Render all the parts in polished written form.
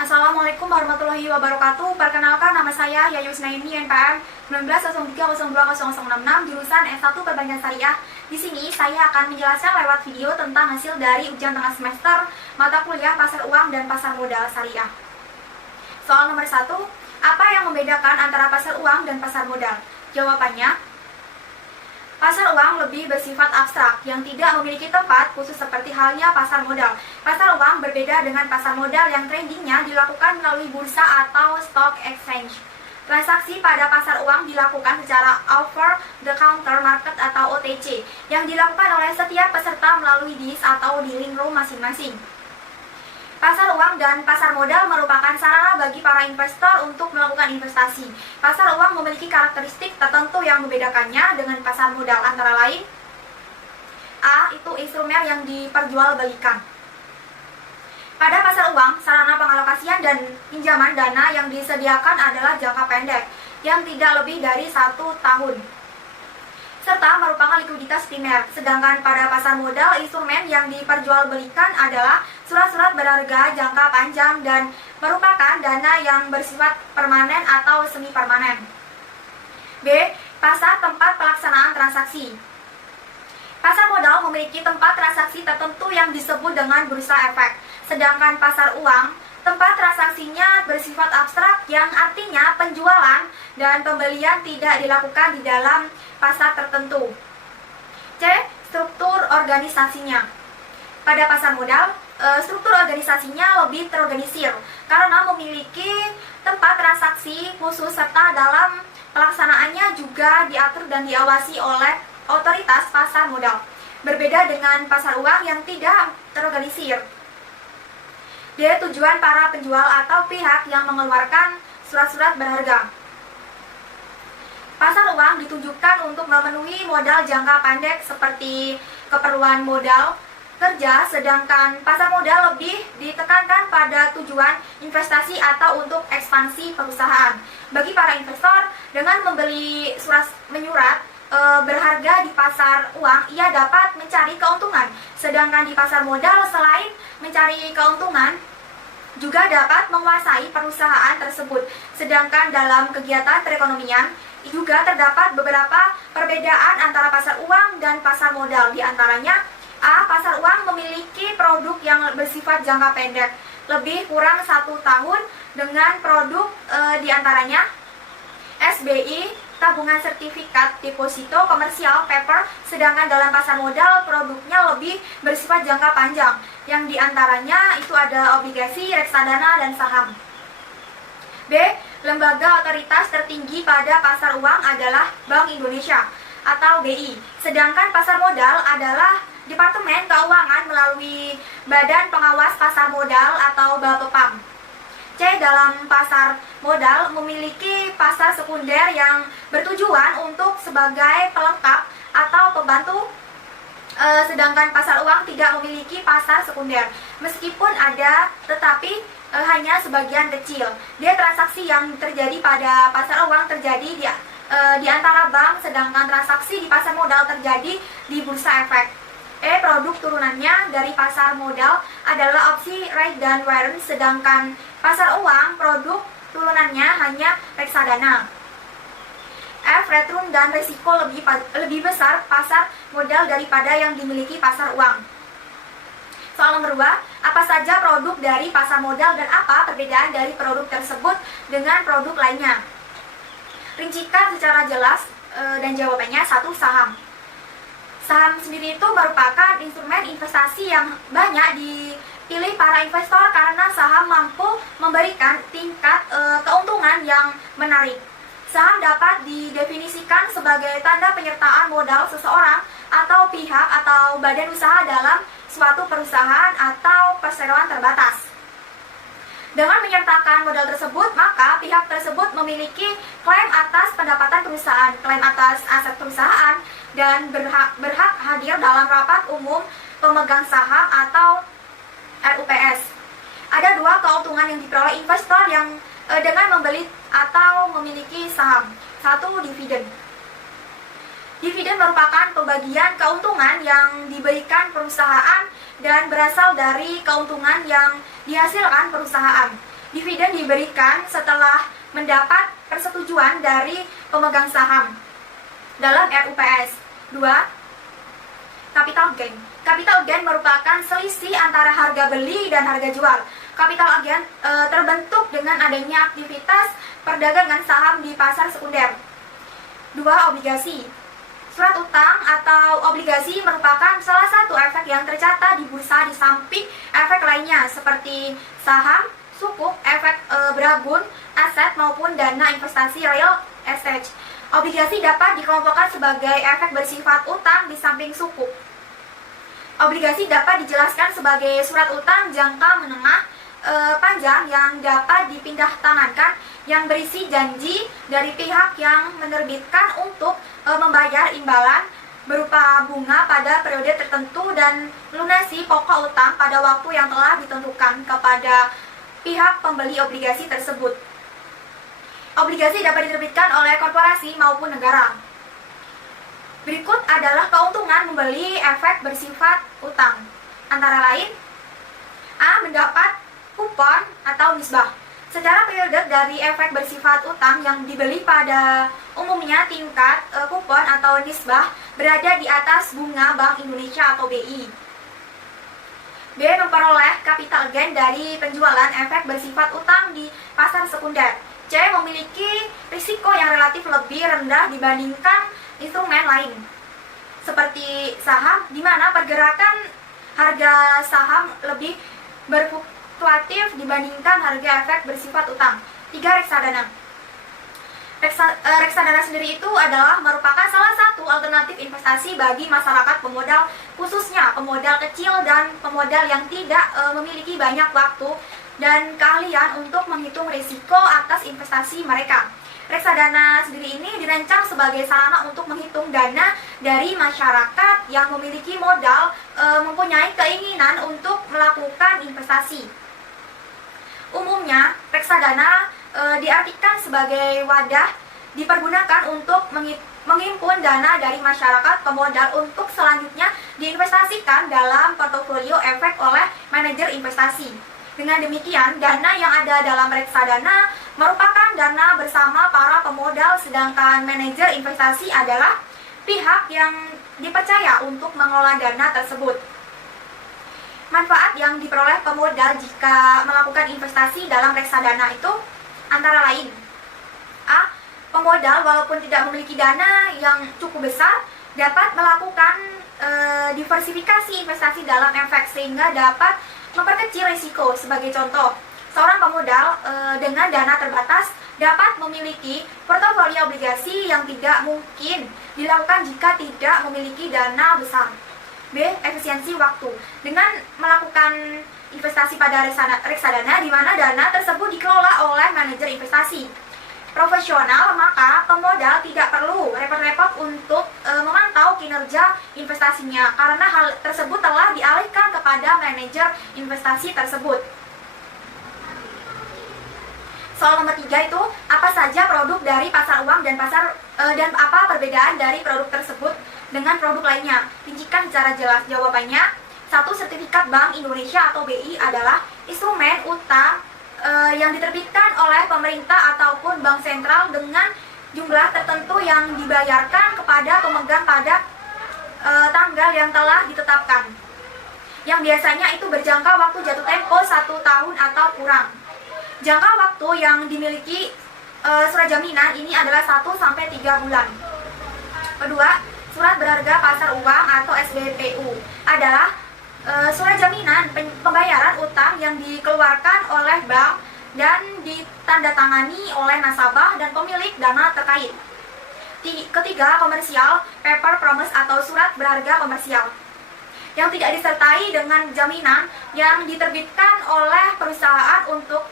Assalamualaikum warahmatullahi wabarakatuh. Perkenalkan, nama saya Yayu Snaini, NPM 1903020066, jurusan S1 Perbankan Syariah. Di sini saya akan menjelaskan lewat video tentang hasil dari ujian tengah semester mata kuliah pasar uang dan pasar modal syariah. Soal nomor 1, apa yang membedakan antara pasar uang dan pasar modal? Jawabannya, pasar uang lebih bersifat abstrak yang tidak memiliki tempat khusus seperti halnya pasar modal. Pasar uang berbeda dengan pasar modal yang tradingnya dilakukan melalui bursa atau stock exchange. Transaksi pada pasar uang dilakukan secara over the counter market atau OTC yang dilakukan oleh setiap peserta melalui dis atau dealing room masing-masing. Pasar uang dan pasar modal merupakan sarana bagi para investor untuk melakukan investasi. Pasar uang memiliki karakteristik tertentu yang membedakannya dengan pasar modal, antara lain A. Itu instrumen yang diperjualbelikan. Pada pasar uang, sarana pengalokasian dan pinjaman dana yang disediakan adalah jangka pendek yang tidak lebih dari 1 tahun, serta merupakan likuiditas primer. Sedangkan pada pasar modal, instrumen yang diperjualbelikan adalah surat-surat berharga jangka panjang dan merupakan dana yang bersifat permanen atau semi permanen. B. Pasar tempat pelaksanaan transaksi. Pasar modal memiliki tempat transaksi tertentu yang disebut dengan bursa efek. Sedangkan pasar uang, tempat transaksinya bersifat abstrak yang artinya penjualan dan pembelian tidak dilakukan di dalam pasar tertentu. C. Struktur organisasinya. Pada pasar modal, struktur organisasinya lebih terorganisir karena memiliki tempat transaksi khusus serta dalam pelaksanaannya juga diatur dan diawasi oleh otoritas pasar modal. Berbeda dengan pasar uang yang tidak terorganisir. D. Tujuan para penjual atau pihak yang mengeluarkan surat-surat berharga. Pasar uang ditujukan untuk memenuhi modal jangka pendek seperti keperluan modal kerja, sedangkan pasar modal lebih ditekankan pada tujuan investasi atau untuk ekspansi perusahaan. Bagi para investor, dengan membeli surat menyurat berharga di pasar uang, ia dapat mencari keuntungan. Sedangkan di pasar modal, selain mencari keuntungan, juga dapat menguasai perusahaan tersebut. Sedangkan dalam kegiatan perekonomian, juga terdapat beberapa perbedaan antara pasar uang dan pasar modal. Di antaranya, A. Pasar uang memiliki produk yang bersifat jangka pendek, lebih kurang 1 tahun, dengan produk diantaranya SBI, tabungan sertifikat deposito, komersial paper. Sedangkan dalam pasar modal, produknya lebih bersifat jangka panjang, yang diantaranya itu ada obligasi, reksadana, dan saham. B. Lembaga otoritas tertinggi pada pasar uang adalah Bank Indonesia atau BI. Sedangkan pasar modal adalah Departemen Keuangan melalui Badan Pengawas Pasar Modal atau Bapepam. C. Dalam pasar modal memiliki pasar sekunder yang bertujuan untuk sebagai pelengkap atau pembantu, sedangkan pasar uang tidak memiliki pasar sekunder. Meskipun ada, tetapi hanya sebagian kecil. Dia transaksi yang terjadi pada pasar uang terjadi di antara bank, sedangkan transaksi di pasar modal terjadi di bursa efek. E. Produk turunannya dari pasar modal adalah opsi, right, dan warrant, sedangkan pasar uang produk turunannya hanya reksadana. F. Return dan risiko lebih besar pasar modal daripada yang dimiliki pasar uang. Soal nomor 2, apa saja produk dari pasar modal dan apa perbedaan dari produk tersebut dengan produk lainnya? Rincikan secara jelas dan jawabannya. 1. Saham. Saham sendiri itu merupakan instrumen investasi yang banyak dipilih para investor karena saham mampu memberikan tingkat keuntungan yang menarik. Saham dapat didefinisikan sebagai tanda penyertaan modal seseorang atau pihak atau badan usaha dalam suatu perusahaan atau perseroan terbatas. Dengan menyertakan modal tersebut, maka pihak tersebut memiliki klaim atas pendapatan perusahaan, klaim atas aset perusahaan, dan berhak hadir dalam rapat umum pemegang saham atau RUPS. Ada 2 keuntungan yang diperoleh investor yang dengan membeli atau memiliki saham. 1. Dividen. Dividen merupakan pembagian keuntungan yang diberikan perusahaan dan berasal dari keuntungan yang dihasilkan perusahaan. Dividen diberikan setelah mendapat persetujuan dari pemegang saham dalam RUPS. 2. Capital gain. Capital gain merupakan selisih antara harga beli dan harga jual. Capital gain terbentuk dengan adanya aktivitas perdagangan saham di pasar sekunder. 2. Obligasi. Surat utang atau obligasi merupakan salah satu efek yang tercatat di bursa di samping efek lainnya seperti saham, sukuk, efek beragun, aset maupun dana investasi real estate. Obligasi dapat dikelompokkan sebagai efek bersifat utang di samping sukuk. Obligasi dapat dijelaskan sebagai surat utang jangka menengah panjang yang dapat dipindah tangankan yang berisi janji dari pihak yang menerbitkan untuk membayar imbalan berupa bunga pada periode tertentu dan melunasi pokok utang pada waktu yang telah ditentukan kepada pihak pembeli obligasi tersebut. Obligasi dapat diterbitkan oleh korporasi maupun negara. Berikut adalah keuntungan membeli efek bersifat utang. Antara lain, A. Mendapat kupon atau nisbah. Secara periodik dari efek bersifat utang yang dibeli pada umumnya tingkat kupon atau nisbah berada di atas bunga Bank Indonesia atau BI. B. Memperoleh capital gain dari penjualan efek bersifat utang di pasar sekunder. C. Memiliki risiko yang relatif lebih rendah dibandingkan instrumen lain, seperti saham, di mana pergerakan harga saham lebih berfluktuatif dibandingkan harga efek bersifat utang. 3. Reksadana. Reksadana sendiri itu adalah merupakan salah satu alternatif investasi bagi masyarakat pemodal, khususnya pemodal kecil dan pemodal yang tidak memiliki banyak waktu dan keahlian untuk menghitung risiko atas investasi mereka. Reksadana sendiri ini dirancang sebagai sarana untuk menghitung dana dari masyarakat yang memiliki modal mempunyai keinginan untuk melakukan investasi. Umumnya, reksadana diartikan sebagai wadah dipergunakan untuk menghimpun dana dari masyarakat pemodal untuk selanjutnya diinvestasikan dalam portofolio efek oleh manajer investasi. Dengan demikian, dana yang ada dalam reksadana merupakan dana bersama para pemodal, sedangkan manajer investasi adalah pihak yang dipercaya untuk mengelola dana tersebut. Manfaat yang diperoleh pemodal jika melakukan investasi dalam reksadana itu antara lain: A. Pemodal walaupun tidak memiliki dana yang cukup besar dapat melakukan diversifikasi investasi dalam efek sehingga dapat memperkecil risiko. Sebagai contoh, seorang pemodal dengan dana terbatas dapat memiliki portofolio obligasi yang tidak mungkin dilakukan jika tidak memiliki dana besar. B. Efisiensi waktu. Dengan melakukan investasi pada reksadana di mana dana tersebut dikelola oleh manajer investasi profesional, maka pemodal tidak perlu repot-repot untuk memantau kinerja investasinya karena hal tersebut telah dialihkan kepada manajer investasi tersebut. Soal nomor 3 itu, apa saja produk dari pasar uang dan apa perbedaan dari produk tersebut dengan produk lainnya? Rincikan secara jelas. Jawabannya, 1. Sertifikat Bank Indonesia atau BI adalah instrumen utang yang diterbitkan oleh pemerintah ataupun bank sentral dengan jumlah tertentu yang dibayarkan kepada pemegang pada tanggal yang telah ditetapkan, yang biasanya itu berjangka waktu jatuh tempo 1 tahun atau kurang. Jangka waktu yang dimiliki surat jaminan ini adalah 1-3 bulan. Kedua, surat berharga pasar uang atau SBPU adalah surat jaminan pembayaran utang yang dikeluarkan oleh bank dan ditandatangani oleh nasabah dan pemilik dana terkait. Ketiga, komersial paper promise atau surat berharga komersial yang tidak disertai dengan jaminan yang diterbitkan oleh perusahaan untuk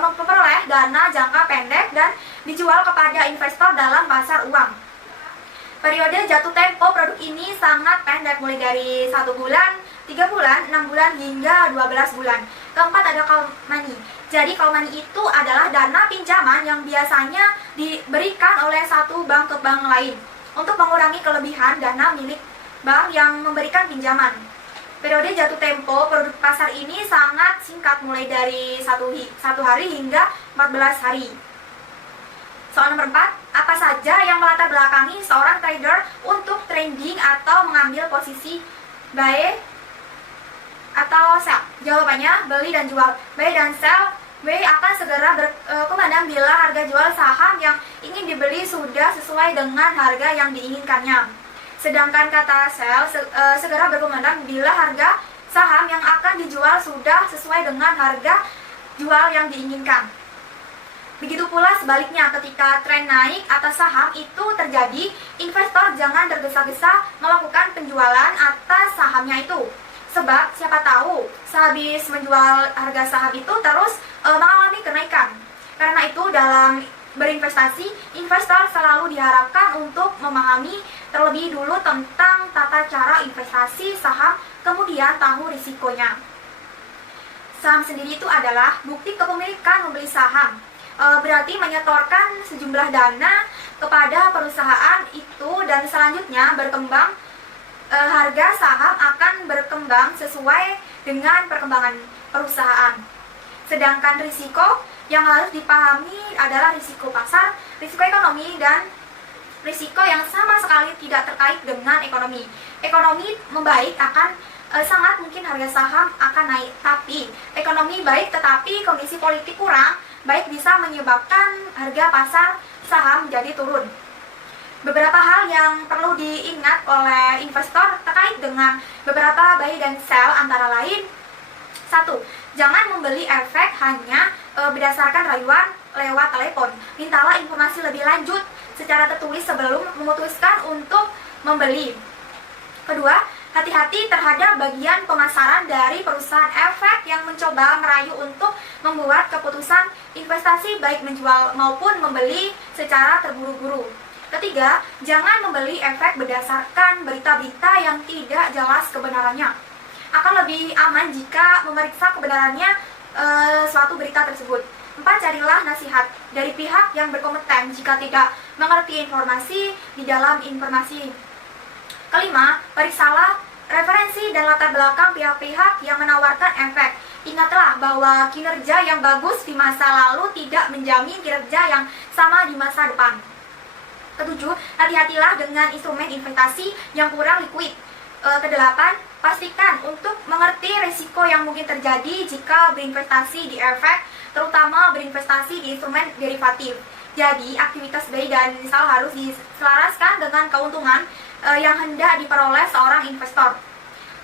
memperoleh dana jangka pendek dan dijual kepada investor dalam pasar uang. Periode jatuh tempo produk ini sangat pendek, mulai dari 1 bulan, 3 bulan, 6 bulan, hingga 12 bulan. Keempat ada call money. Jadi call money itu adalah dana pinjaman yang biasanya diberikan oleh satu bank ke bank lain untuk mengurangi kelebihan dana milik bank yang memberikan pinjaman. Periode jatuh tempo produk pasar ini sangat singkat, mulai dari satu hari hingga 14 hari. Soal nomor 4, apa saja yang melatar belakangi seorang trader untuk trading atau mengambil posisi buy atau sell? Jawabannya beli dan jual. Buy dan sell. Buy akan segera berkumandang bila harga jual saham yang ingin dibeli sudah sesuai dengan harga yang diinginkannya. Sedangkan kata sell segera berkumandang bila harga saham yang akan dijual sudah sesuai dengan harga jual yang diinginkan. Begitu pula sebaliknya, ketika tren naik atas saham itu terjadi, investor jangan tergesa-gesa melakukan penjualan atas sahamnya itu. Sebab siapa tahu sehabis menjual harga saham itu terus mengalami kenaikan. Karena itu dalam berinvestasi, investor selalu diharapkan untuk memahami terlebih dulu tentang tata cara investasi saham, kemudian tahu risikonya. Saham sendiri itu adalah bukti kepemilikan membeli saham. Berarti menyetorkan sejumlah dana kepada perusahaan itu dan selanjutnya berkembang, harga saham akan berkembang sesuai dengan perkembangan perusahaan. Sedangkan risiko yang harus dipahami adalah risiko pasar, risiko ekonomi, dan risiko yang sama sekali tidak terkait dengan ekonomi. Ekonomi membaik akan sangat mungkin harga saham akan naik, tapi ekonomi baik tetapi kondisi politik kurang baik bisa menyebabkan harga pasar saham jadi turun. Beberapa hal yang perlu diingat oleh investor terkait dengan beberapa buy dan sell antara lain: 1. Jangan membeli efek hanya berdasarkan rayuan lewat telepon. Mintalah informasi lebih lanjut secara tertulis sebelum memutuskan untuk membeli. Kedua, hati-hati terhadap bagian pemasaran dari perusahaan efek yang mencoba merayu untuk membuat keputusan investasi baik menjual maupun membeli secara terburu-buru. Ketiga, jangan membeli efek berdasarkan berita-berita yang tidak jelas kebenarannya. Akan lebih aman jika memeriksa kebenarannya suatu berita tersebut. 4. Carilah nasihat dari pihak yang berkompeten jika tidak mengerti informasi di dalam informasi. Kelima, periksalah referensi dan latar belakang pihak-pihak yang menawarkan efek. Ingatlah bahwa kinerja yang bagus di masa lalu tidak menjamin kinerja yang sama di masa depan. Ketujuh, hati-hatilah dengan instrumen investasi yang kurang liquid. Kedelapan, pastikan untuk mengerti risiko yang mungkin terjadi jika berinvestasi di efek, terutama berinvestasi di instrumen derivatif. Jadi, aktivitas buy dan sell harus diselaraskan dengan keuntungan yang hendak diperoleh seorang investor.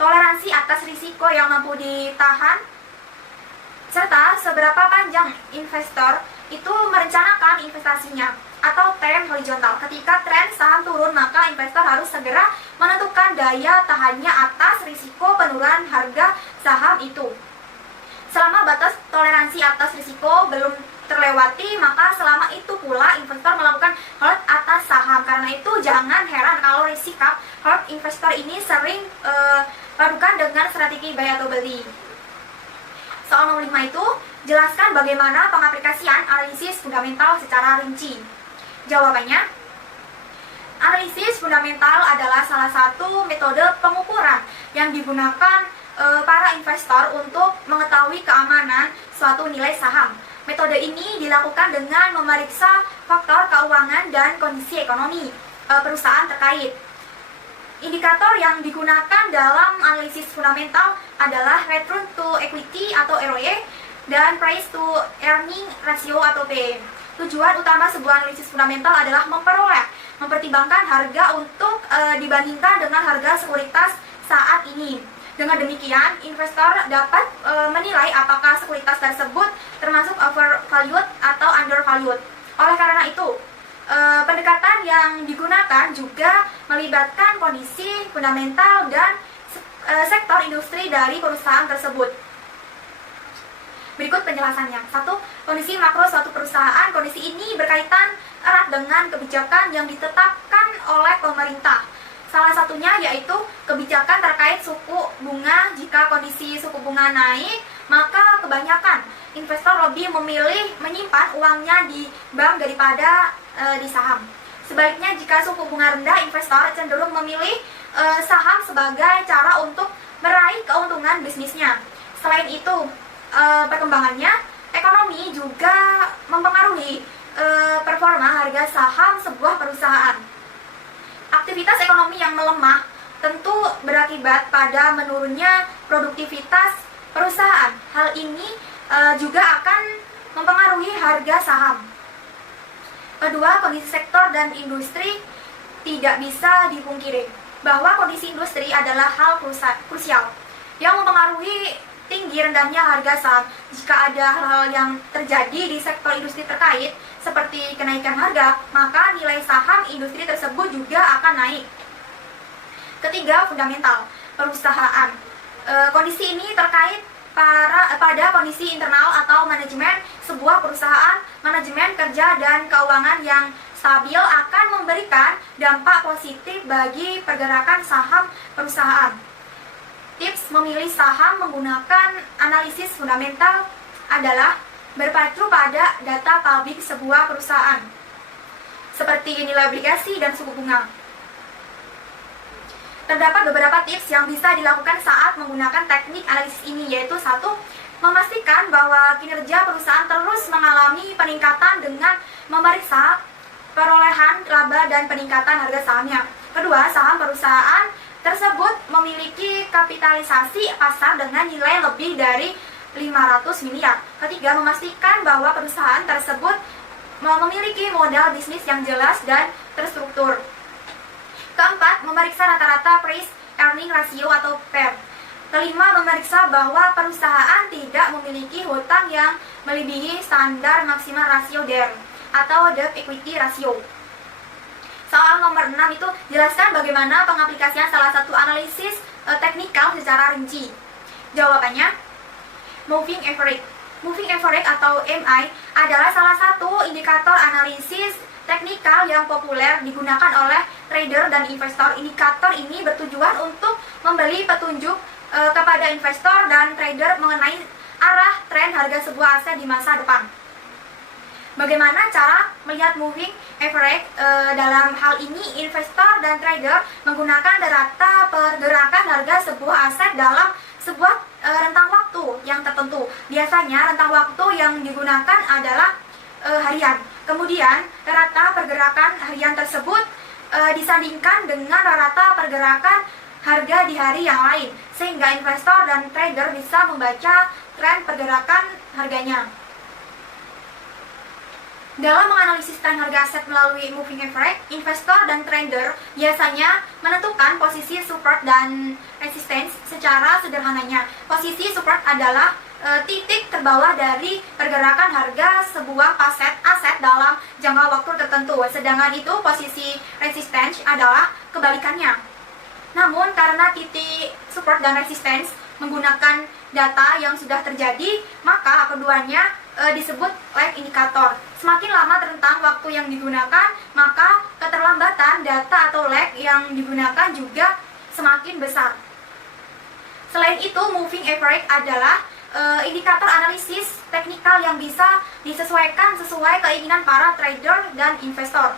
Toleransi atas risiko yang mampu ditahan, serta seberapa panjang investor itu merencanakan investasinya, atau tren horizontal. Ketika tren saham turun, maka investor harus segera menentukan daya tahannya atas risiko penurunan harga saham itu. Selama batas toleransi atas risiko belum terlewati, maka selama itu pula investor melakukan hold atas saham. Karena itu jangan heran kalau sikap hold investor ini sering padukan dengan strategi buy atau beli. Soal nomor 5 itu, jelaskan bagaimana pengaplikasian analisis fundamental secara rinci. Jawabannya, analisis fundamental adalah salah satu metode pengukuran yang digunakan para investor untuk mengetahui keamanan suatu nilai saham. Metode ini dilakukan dengan memeriksa faktor keuangan dan kondisi ekonomi perusahaan terkait. Indikator yang digunakan dalam analisis fundamental adalah return to equity atau ROE dan price to earning ratio atau PE. Tujuan utama sebuah analisis fundamental adalah mempertimbangkan harga untuk dibandingkan dengan harga sekuritas saat ini. Dengan demikian, investor dapat menilai apakah sekuritas tersebut termasuk overvalued atau undervalued. Oleh karena itu, pendekatan yang digunakan juga melibatkan kondisi fundamental dan sektor industri dari perusahaan tersebut. Berikut penjelasannya. 1. Kondisi makro suatu perusahaan. Kondisi ini berkaitan erat dengan kebijakan yang ditetapkan oleh pemerintah. Salah satunya yaitu kebijakan terkait suku bunga. Jika kondisi suku bunga naik, maka kebanyakan investor lebih memilih menyimpan uangnya di bank daripada di saham. Sebaliknya, jika suku bunga rendah, investor cenderung memilih saham sebagai cara untuk meraih keuntungan bisnisnya. Selain itu, perkembangannya, ekonomi juga mempengaruhi performa harga saham sebuah perusahaan. Aktivitas ekonomi yang melemah tentu berakibat pada menurunnya produktivitas perusahaan. Hal ini juga akan mempengaruhi harga saham. Kedua, kondisi sektor dan industri tidak bisa dipungkiri bahwa kondisi industri adalah hal krusial yang mempengaruhi tinggi rendahnya harga saham. Jika ada hal-hal yang terjadi di sektor industri terkait seperti kenaikan harga, maka nilai saham industri tersebut juga akan naik. Ketiga, fundamental perusahaan. Kondisi ini terkait pada kondisi internal atau manajemen sebuah perusahaan. Manajemen kerja dan keuangan yang stabil akan memberikan dampak positif bagi pergerakan saham perusahaan. Tips memilih saham menggunakan analisis fundamental adalah berpacu pada data publik sebuah perusahaan, seperti nilai obligasi dan suku bunga. Terdapat beberapa tips yang bisa dilakukan saat menggunakan teknik analisis ini, yaitu 1. Memastikan bahwa kinerja perusahaan terus mengalami peningkatan dengan memeriksa perolehan laba dan peningkatan harga sahamnya. Kedua, saham perusahaan tersebut memiliki kapitalisasi pasar dengan nilai lebih dari 500 miliar. Ketiga, memastikan bahwa perusahaan tersebut memiliki modal bisnis yang jelas dan terstruktur. Keempat, memeriksa rata-rata price earning ratio atau PER. Kelima, memeriksa bahwa perusahaan tidak memiliki hutang yang melebihi standar maksimal rasio DER atau debt equity ratio. Soal nomor 6 itu jelaskan bagaimana pengaplikasian salah satu analisis teknikal secara rinci. Jawabannya, moving average. Moving average atau MI adalah salah satu indikator analisis teknikal yang populer digunakan oleh trader dan investor. Indikator ini bertujuan untuk memberi petunjuk kepada investor dan trader mengenai arah tren harga sebuah aset di masa depan. Bagaimana cara melihat moving average? Dalam hal ini, investor dan trader menggunakan data pergerakan harga sebuah aset dalam sebuah rentang waktu yang tertentu. Biasanya rentang waktu yang digunakan adalah harian. Kemudian rata pergerakan harian tersebut disandingkan dengan rata pergerakan harga di hari yang lain, sehingga investor dan trader bisa membaca tren pergerakan harganya. Dalam menganalisis tren harga aset melalui moving average, investor dan trader biasanya menentukan posisi support dan resistance. Secara sederhananya, posisi support adalah titik terbawah dari pergerakan harga sebuah aset dalam jangka waktu tertentu. Sedangkan itu posisi resistance adalah kebalikannya. Namun karena titik support dan resistance menggunakan data yang sudah terjadi, maka keduanya disebut lag indikator. Semakin lama rentang waktu yang digunakan, maka keterlambatan data atau lag yang digunakan juga semakin besar. Selain itu, moving average adalah indikator analisis teknikal yang bisa disesuaikan sesuai keinginan para trader dan investor.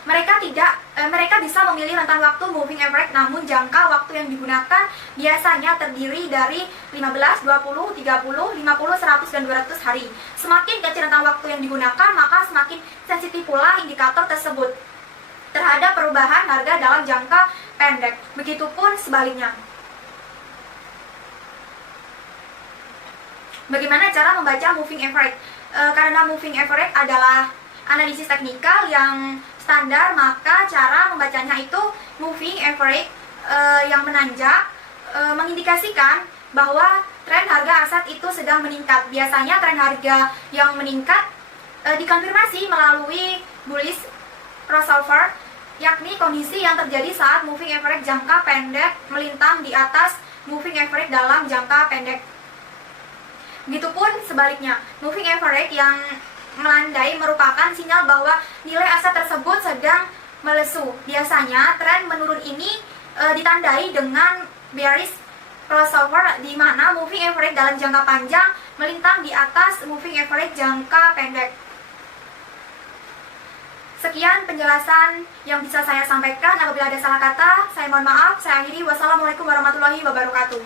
Mereka bisa memilih rentang waktu moving average, namun jangka waktu yang digunakan biasanya terdiri dari 15, 20, 30, 50, 100, dan 200 hari. Semakin kecil rentang waktu yang digunakan, maka semakin sensitif pula indikator tersebut terhadap perubahan harga dalam jangka pendek. Begitupun sebaliknya. Bagaimana cara membaca moving average? Karena moving average adalah analisis teknikal yang standar, maka cara membacanya itu moving average yang menanjak mengindikasikan bahwa tren harga aset itu sedang meningkat. Biasanya tren harga yang meningkat dikonfirmasi melalui bullish crossover, yakni kondisi yang terjadi saat moving average jangka pendek melintang di atas moving average dalam jangka pendek. Begitupun sebaliknya, moving average yang melandai merupakan sinyal bahwa nilai aset tersebut sedang melesu. Biasanya tren menurun ini ditandai dengan bearish crossover, di mana moving average dalam jangka panjang melintang di atas moving average jangka pendek. Sekian penjelasan yang bisa saya sampaikan. Apabila ada salah kata, saya mohon maaf. Saya akhiri. Wassalamualaikum warahmatullahi wabarakatuh.